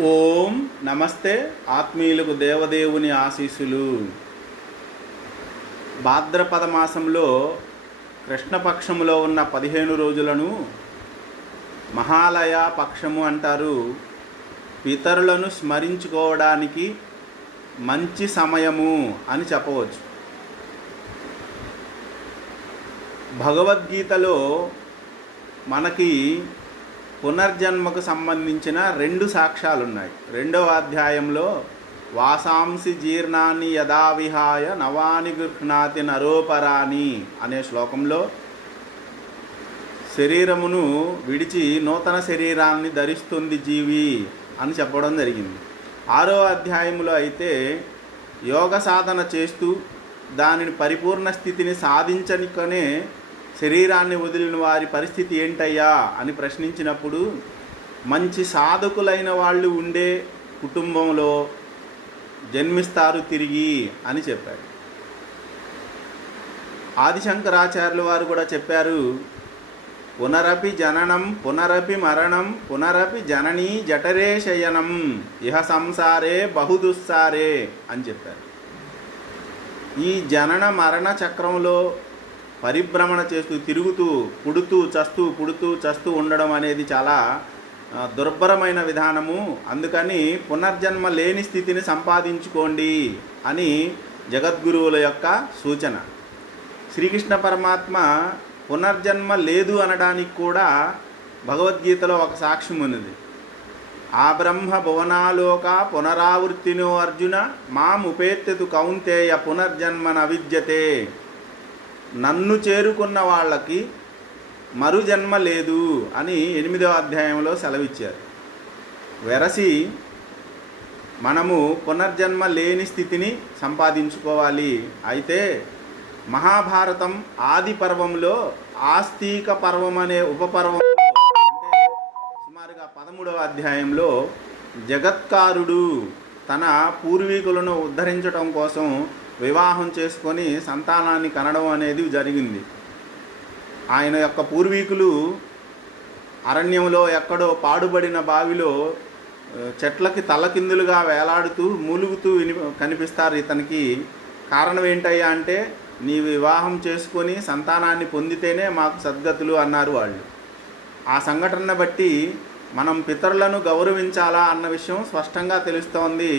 ఓం నమస్తే ఆత్మీయులకు దేవదేవుని ఆశీస్సులు. భాద్రపద మాసంలో కృష్ణపక్షములో ఉన్న పదిహేను రోజులను మహాలయ పక్షము అంటారు. పితరులను స్మరించుకోవడానికి మంచి సమయము అని చెప్పవచ్చు. భగవద్గీతలో మనకి పునర్జన్మకు సంబంధించిన రెండు సాక్ష్యాలు ఉన్నాయి రెండవ అధ్యాయంలో వాసాంసి జీర్ణాన్ని యథావిహాయ నవాని గృహ్ణాతి నరోపరాని అనే శ్లోకంలో శరీరమును విడిచి నూతన శరీరాన్ని ధరిస్తుంది జీవి అని చెప్పడం జరిగింది. ఆరో అధ్యాయంలో అయితే యోగ సాధన చేస్తూ దానిని పరిపూర్ణ స్థితిని సాధించనికనే శరీరాన్ని వదిలిన వారి పరిస్థితి ఏంటయ్యా అని ప్రశ్నించినప్పుడు మంచి సాధకులైన వాళ్ళు ఉండే కుటుంబంలో జన్మిస్తారు తిరిగి అని చెప్పాడు. ఆదిశంకరాచార్యులు వారు కూడా చెప్పారు పునరపి జననం పునరపి మరణం పునరపి జననీ జఠరే శయనం ఇహ సంసారే బహుదుస్సారే అని చెప్పారు. ఈ జనన మరణ చక్రంలో పరిభ్రమణ చేస్తూ తిరుగుతూ పుడుతూ చస్తూ పుడుతూ చస్తూ ఉండడం అనేది చాలా దుర్భరమైన విధానము. అందుకని పునర్జన్మ లేని స్థితిని సంపాదించుకోండి అని జగద్గురువుల యొక్క సూచన. శ్రీకృష్ణ పరమాత్మ పునర్జన్మ లేదు అనడానికి కూడా భగవద్గీతలో ఒక సాక్ష్యం ఉన్నది. ఆ బ్రహ్మ భువనాలోక పునరావృత్తినో అర్జున మాముపేత్తు కౌంతేయ పునర్జన్మన విద్యతే నన్ను చేరుకున్న వాళ్ళకి మరు జన్మ లేదు అని ఎనిమిదవ అధ్యాయంలో సెలవిచ్చారు. వెరసి మనము పునర్జన్మ లేని స్థితిని సంపాదించుకోవాలి. అయితే మహాభారతం ఆది పర్వంలో ఆస్తిక పర్వం అనే ఉపపర్వం అంటే సుమారుగా పదమూడవ అధ్యాయంలో జగత్కారుడు తన పూర్వీకులను ఉద్ధరించడం కోసం వివాహం చేసుకొని సంతానాన్ని కనడం అనేది జరిగింది. ఆయన యొక్క పూర్వీకులు అరణ్యంలో ఎక్కడో పాడుబడిన బావిలో చెట్లకి తలకిందులుగా వేలాడుతూ మూలుగుతూ విని కనిపిస్తారు ఇతనికి. కారణం ఏంటయ్యా అంటే నీ వివాహం చేసుకొని సంతానాన్ని పొందితేనే మాకు సద్గతులు అన్నారు వాళ్ళు. ఆ సంఘటన బట్టి మనం పితరులను గౌరవించాలా అన్న విషయం స్పష్టంగా తెలుస్తోంది.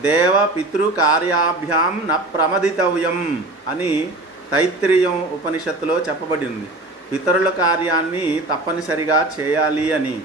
దేవ కార్యాభ్యాం న ప్రమదితవ్యం అని తైత్రీయం ఉపనిషత్తులో చెప్పబడింది. పితరుల కార్యాన్ని తప్పనిసరిగా చేయాలి అని.